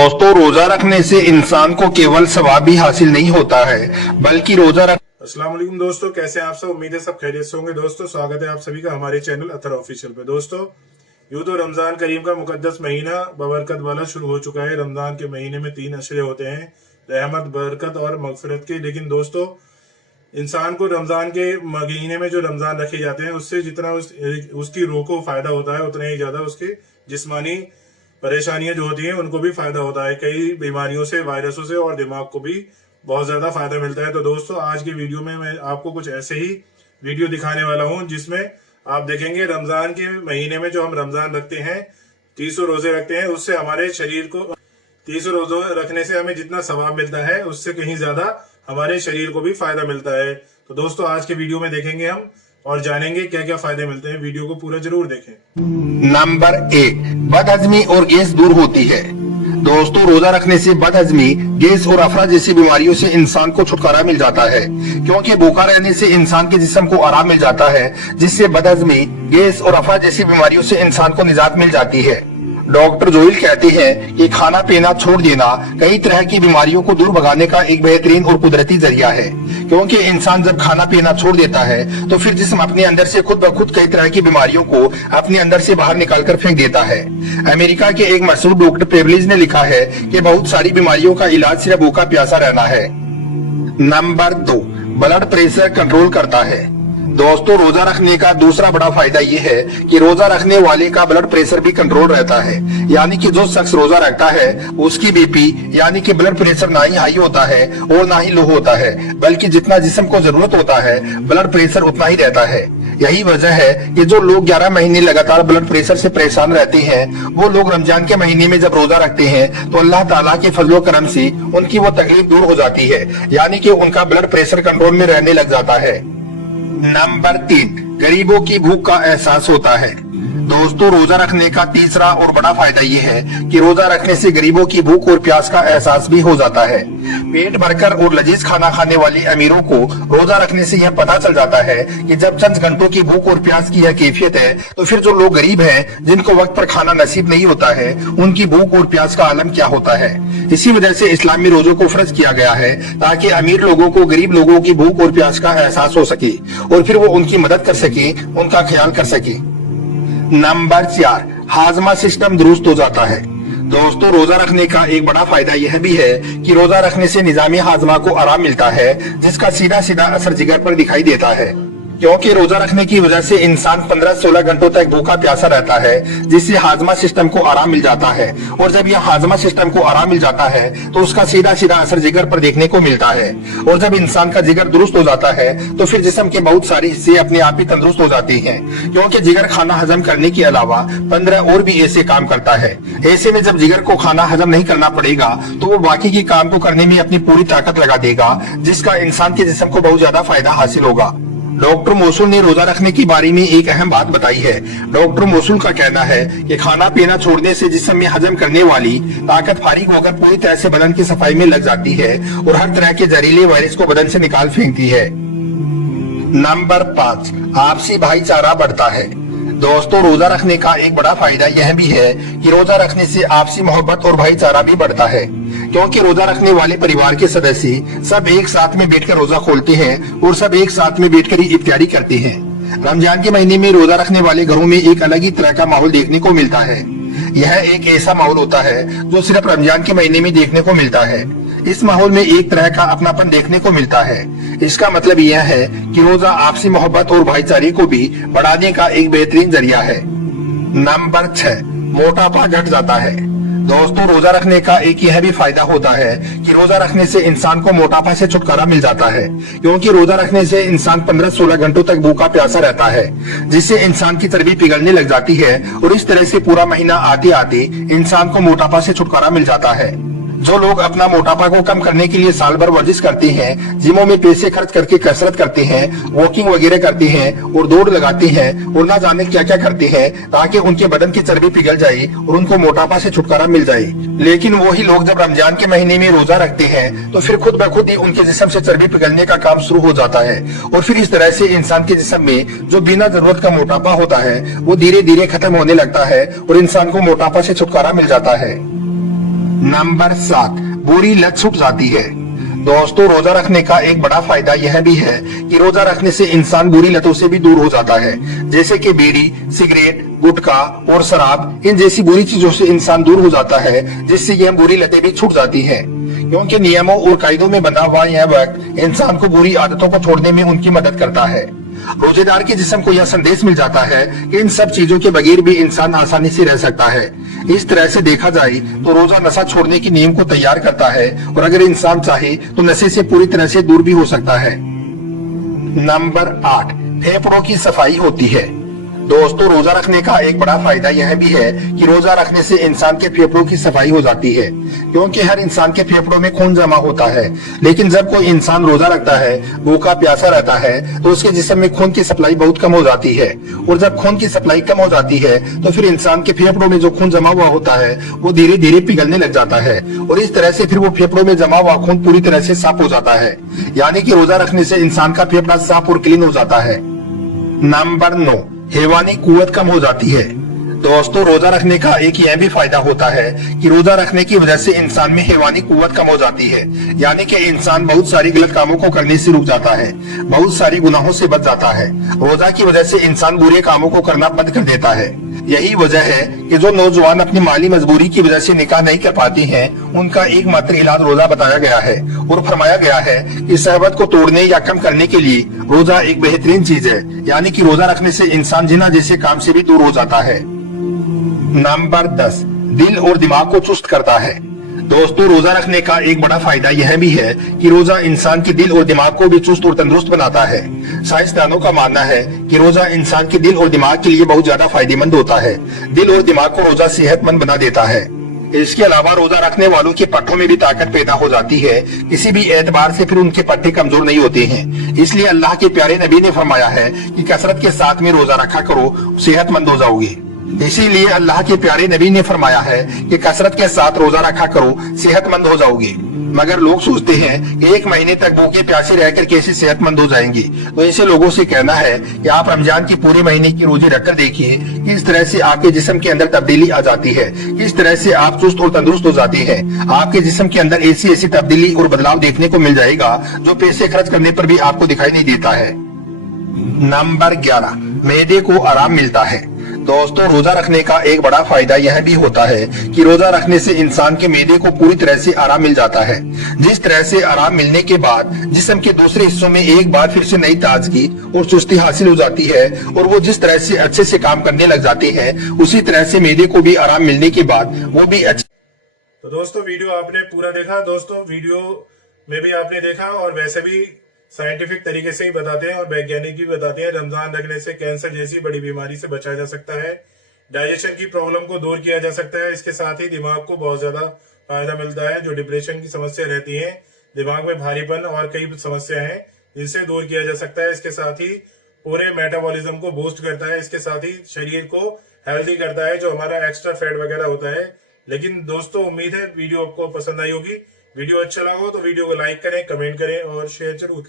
दोस्तों, रोजा रखने से इंसान को केवल सवाब ही हासिल नहीं होता है बल्कि रोजा रख अस्सलाम वालेकुम दोस्तों, कैसे हैं आप सब। उम्मीद है सब खैरियत से होंगे। दोस्तों, स्वागत है आप सभी का हमारे चैनल अथर ऑफिशियल पे। दोस्तों, यूं तो रमजान करीम का मुकद्दस महीना बबरकत वाला शुरू हो चुका है। रमजान के महीने में 3 अशरे होते हैं, रहमत, बरकत और मगफिरत के। लेकिन दोस्तों, इंसान को रमजान के महीने में जो रमजान रखे जाते हैं उससे जितना उसकी रूह को फायदा होता है उतना ही ज्यादा उसके जिस्मानी परेशानियां जो होती हैं उनको भी फायदा होता है। कई बीमारियों से, वायरसों से और दिमाग को भी बहुत ज्यादा फायदा मिलता है। तो दोस्तों, आज की वीडियो में मैं आपको कुछ ऐसे ही वीडियो दिखाने वाला हूं जिसमें आप देखेंगे रमजान के महीने में जो हम रमजान रखते हैं, 300 रोजे रखते हैं, उससे हमारे शरीर को 300 रोजे रखने से हमें जितना सवाब मिलता है उससे कहीं ज्यादा हमारे शरीर को भी फायदा मिलता है। तो दोस्तों, आज के वीडियो में देखेंगे हम और जानेंगे क्या क्या फायदे मिलते हैं। वीडियो को पूरा जरूर देखें। नंबर 1, बदहजमी और गैस दूर होती है। दोस्तों, रोजा रखने से बदहजमी, गैस और अफरा जैसी बीमारियों से इंसान को छुटकारा मिल जाता है, क्योंकि भूखा रहने से इंसान के जिस्म को आराम मिल जाता है, जिससे बदहजमी, गैस और अफरा जैसी बीमारियों से इंसान को निजात मिल जाती है। डॉक्टर जोइल कहते हैं कि खाना पीना छोड़ देना कई तरह की बीमारियों को दूर भगाने का एक बेहतरीन और कुदरती जरिया है, क्योंकि इंसान जब खाना पीना छोड़ देता है तो फिर जिस्म अपने अंदर से खुद ब खुद कई तरह की बीमारियों को अपने अंदर से बाहर निकालकर फेंक देता है। अमेरिका के एक मशहूर डॉक्टर पेवलिज ने लिखा है कि बहुत सारी बीमारियों का इलाज सिर्फ भूखा प्यासा रहना है। नंबर 2, ब्लड प्रेशर कंट्रोल करता है। दोस्तों, रोजा रखने का दूसरा बड़ा फायदा ये है कि रोजा रखने वाले का ब्लड प्रेशर भी कंट्रोल रहता है, यानी कि जो शख्स रोजा रखता है उसकी बीपी यानी कि ब्लड प्रेशर ना ही हाई होता है और ना ही लो होता है, बल्कि जितना जिस्म को जरूरत होता है ब्लड प्रेशर उतना ही रहता है। यही वजह है कि जो लोग 11 महीने लगातार ब्लड प्रेशर से परेशान रहते हैं, वो लोग रमजान के महीने में जब रोजा रखते हैं तो अल्लाह ताला के फजलो करम से उनकी वो तकलीफ दूर हो जाती है, यानी कि उनका ब्लड प्रेशर कंट्रोल में रहने लग जाता है। नंबर 3, गरीबों की भूख का एहसास होता है। दोस्तों, रोजा रखने का तीसरा और बड़ा फायदा ये है कि रोजा रखने से गरीबों की भूख और प्यास का एहसास भी हो जाता है। पेट भरकर और लजीज खाना खाने वाले अमीरों को रोजा रखने से यह पता चल जाता है कि जब चंद घंटों की भूख और प्यास की यह कैफियत है, तो फिर जो लोग गरीब हैं, जिनको वक्त पर खाना नसीब नहीं होता है, उनकी भूख और प्यास का आलम क्या होता है। इसी वजह से इस्लाम में रोजों को फर्ज किया गया है ताकि अमीर लोगों को गरीब लोगों की भूख और प्यास का एहसास हो सके और फिर वो उनकी मदद कर सके, उनका ख्याल कर सके। नंबर 4, हाजमा सिस्टम दुरुस्त हो जाता है। दोस्तों, रोजा रखने का एक बड़ा फायदा यह भी है कि रोजा रखने से निजामी हाजमा को आराम मिलता है, जिसका सीधा सीधा असर जिगर पर दिखाई देता है, क्योंकि रोजा रखने की वजह से इंसान 15-16 घंटों तक भूखा प्यासा रहता है, जिससे हाजमा सिस्टम को आराम मिल जाता है। और जब यह हाजमा सिस्टम को आराम मिल जाता है तो उसका सीधा सीधा असर जिगर पर देखने को मिलता है। और जब इंसान का जिगर दुरुस्त हो जाता है तो फिर जिस्म के बहुत सारे हिस्से अपने आप ही तंदुरुस्त हो जाते हैं, क्योंकि जिगर खाना हजम करने के अलावा 15 और भी ऐसे काम करता है। ऐसे में जब जिगर को खाना हजम नहीं करना पड़ेगा तो वो बाकी के काम को करने में अपनी पूरी ताकत लगा देगा, जिसका इंसान के जिस्म को बहुत ज्यादा फायदा हासिल होगा। डॉक्टर मोसूल ने रोजा रखने की बारे में एक अहम बात बताई है। डॉक्टर मोसूल का कहना है कि खाना पीना छोड़ने से जिस्म में हजम करने वाली ताकत फारिग होकर पूरी तरह से बदन की सफाई में लग जाती है और हर तरह के जहरीले वायरस को बदन से निकाल फेंकती है। नंबर 5, आपसी भाईचारा बढ़ता है। दोस्तों, रोजा रखने का एक बड़ा फायदा यह भी है कि रोजा रखने से आपसी मोहब्बत और भाईचारा भी बढ़ता है, क्योंकि रोजा रखने वाले परिवार के सदस्य सब एक साथ में बैठकर रोजा खोलते हैं और सब एक साथ में बैठकर ही इफ्तारी करते हैं। रमजान के महीने में रोजा रखने वाले घरों में एक अलग ही तरह का माहौल देखने को मिलता है। यह एक ऐसा माहौल होता है जो सिर्फ रमजान के महीने में देखने को मिलता है। इस माहौल में एक तरह का अपनापन देखने को मिलता है। इसका मतलब यह है कि रोजा आपसी मोहब्बत और भाईचारे को भी बढ़ाने का एक बेहतरीन जरिया है। नंबर 6, मोटापा घट जाता है। दोस्तों, रोजा रखने का एक यह भी फायदा होता है कि रोजा रखने से इंसान को मोटापा से छुटकारा मिल जाता है, क्योंकि रोजा रखने से इंसान 15-16 घंटों तक भूखा प्यासा रहता है, जिससे इंसान की चर्बी पिघलने लग जाती है और इस तरह से पूरा महीना आते आते इंसान को मोटापा से छुटकारा मिल जाता है। जो लोग अपना मोटापा को कम करने के लिए साल भर वर्जिश करते हैं, जिमों में पैसे खर्च करके कसरत करते हैं, वॉकिंग वगैरह करते हैं और दौड़ लगाते हैं और ना जाने क्या क्या करते हैं ताकि उनके बदन की चर्बी पिघल जाए और उनको मोटापा से छुटकारा मिल जाए, लेकिन वही लोग जब रमजान के महीने में रोजा रखते हैं तो फिर खुद ब खुद ही उनके जिस्म से चर्बी पिघलने का काम शुरू हो जाता है और फिर इस तरह से इंसान के जिस्म में जो बिना जरूरत का मोटापा होता है वो धीरे धीरे खत्म होने लगता है और इंसान को मोटापा से छुटकारा मिल जाता है। नंबर 7, बुरी लत छूट जाती है। दोस्तों, रोजा रखने का एक बड़ा फायदा यह भी है कि रोजा रखने से इंसान बुरी लतों से भी दूर हो जाता है, जैसे कि बीड़ी, सिगरेट, गुटखा और शराब। इन जैसी बुरी चीजों से इंसान दूर हो जाता है, जिससे यह बुरी लतें भी छूट जाती हैं। क्योंकि नियमों और कायदों में बंधा हुआ यह वक्त इंसान को बुरी आदतों को छोड़ने में उनकी मदद करता है। रोजेदार के जिस्म को यह संदेश मिल जाता है कि इन सब चीजों के बगैर भी इंसान आसानी से रह सकता है। इस तरह से देखा जाए तो रोजा नशा छोड़ने की नीयम को तैयार करता है, और अगर इंसान चाहे तो नशे से पूरी तरह से दूर भी हो सकता है। नंबर 8, फेफड़ों की सफाई होती है। दोस्तों, रोजा रखने का एक बड़ा फायदा यह भी है कि रोजा रखने से इंसान के फेफड़ों की सफाई हो जाती है, क्योंकि हर इंसान के फेफड़ों में खून जमा होता है। लेकिन जब कोई इंसान रोजा रखता है, भूखा प्यासा रहता है, तो उसके जिस्म में खून की सप्लाई बहुत कम हो जाती है, और जब खून की सप्लाई कम हो जाती है तो फिर इंसान के फेफड़ों में जो खून जमा हुआ होता है वो धीरे धीरे पिघलने लग जाता है, और इस तरह से फिर वो फेफड़ों में जमा हुआ खून पूरी तरह से साफ हो जाता है। यानी कि रोजा रखने से इंसान का फेफड़ा साफ और क्लीन हो जाता है। नंबर 9, हैवानी कुव्वत कम हो जाती है। दोस्तों, रोजा रखने का एक यह भी फायदा होता है कि रोजा रखने की वजह से इंसान में हैवानी कुव्वत कम हो जाती है। यानी कि इंसान बहुत सारी गलत कामों को करने से रुक जाता है, बहुत सारी गुनाहों से बच जाता है। रोजा की वजह से इंसान बुरे कामों को करना बंद कर देता है। यही वजह है कि जो नौजवान अपनी माली मजबूरी की वजह से निकाह नहीं कर पाती हैं, उनका एकमात्र इलाज रोजा बताया गया है, और फरमाया गया है कि शहवत को तोड़ने या कम करने के लिए रोजा एक बेहतरीन चीज है। यानी कि रोजा रखने से इंसान जिना जैसे काम से भी दूर हो जाता है। नंबर 10, दिल और दिमाग को चुस्त करता है। दोस्तों, रोजा रखने का एक बड़ा फायदा यह भी है कि रोजा इंसान के दिल और दिमाग को भी चुस्त और तंदुरुस्त बनाता है। साइंसदानों का मानना है कि रोजा इंसान के दिल और दिमाग के लिए बहुत ज्यादा फायदेमंद होता है। दिल और दिमाग को रोजा सेहतमंद बना देता है। इसके अलावा रोजा रखने वालों के पट्टों में भी ताकत पैदा हो जाती है। किसी भी एतबार से फिर उनके पट्टे कमजोर नहीं होते हैं। इसलिए अल्लाह के प्यारे नबी ने फरमाया है कि कसरत के साथ में रोजा रखा करो, सेहतमंद हो जाओगे। इसीलिए अल्लाह के प्यारे नबी ने फरमाया है कि कसरत के साथ रोजा रखा करो, सेहतमंद हो जाओगे। मगर लोग सोचते हैं कि एक महीने तक भूखे प्यासे रहकर कैसे सेहतमंद हो जाएंगे। तो ऐसे लोगों से कहना है कि आप रमजान की पूरे महीने की रोजे रखकर देखिए, किस तरह से आपके जिस्म के अंदर तब्दीली आ जाती है, किस तरह से आप चुस्त और तंदुरुस्त हो जाते हैं। आपके जिस्म के अंदर ऐसी तब्दीली और बदलाव देखने को मिल जाएगा जो पैसे खर्च करने पर भी आपको दिखाई नहीं देता है। नंबर 11, मैदे को आराम मिलता है। दोस्तों, रोजा रखने का एक बड़ा फायदा यह भी होता है कि रोजा रखने से इंसान के मैदे को पूरी तरह से आराम मिल जाता है। जिस तरह से आराम मिलने के बाद जिस्म के दूसरे हिस्सों में एक बार फिर से नई ताजगी और चुस्ती हासिल हो जाती है, और वो जिस तरह से अच्छे से काम करने लग जाते हैं, उसी तरह से मैदे को भी आराम मिलने के बाद वो भी अच्छे। तो दोस्तों, वीडियो आपने पूरा देखा। दोस्तों, वीडियो में भी आपने देखा, और वैसे भी साइंटिफिक तरीके से ही बताते हैं और वैज्ञानिक भी बताते हैं रमजान रखने से कैंसर जैसी बड़ी बीमारी से बचा जा सकता है, डाइजेशन की प्रॉब्लम को दूर किया जा सकता है। इसके साथ ही दिमाग को बहुत ज्यादा फायदा मिलता है। जो डिप्रेशन की समस्या रहती है, दिमाग में भारीपन और कई समस्या है, जिनसे दूर किया जा सकता है। इसके साथ ही पूरे मेटाबॉलिज्म को बूस्ट करता है। इसके साथ ही शरीर को हेल्दी करता है, जो हमारा एक्स्ट्रा फैट वगैरह होता है। लेकिन दोस्तों, उम्मीद है वीडियो आपको पसंद आई होगी। वीडियो अच्छा लगा हो तो वीडियो को लाइक करें, कमेंट करें और शेयर जरूर करें।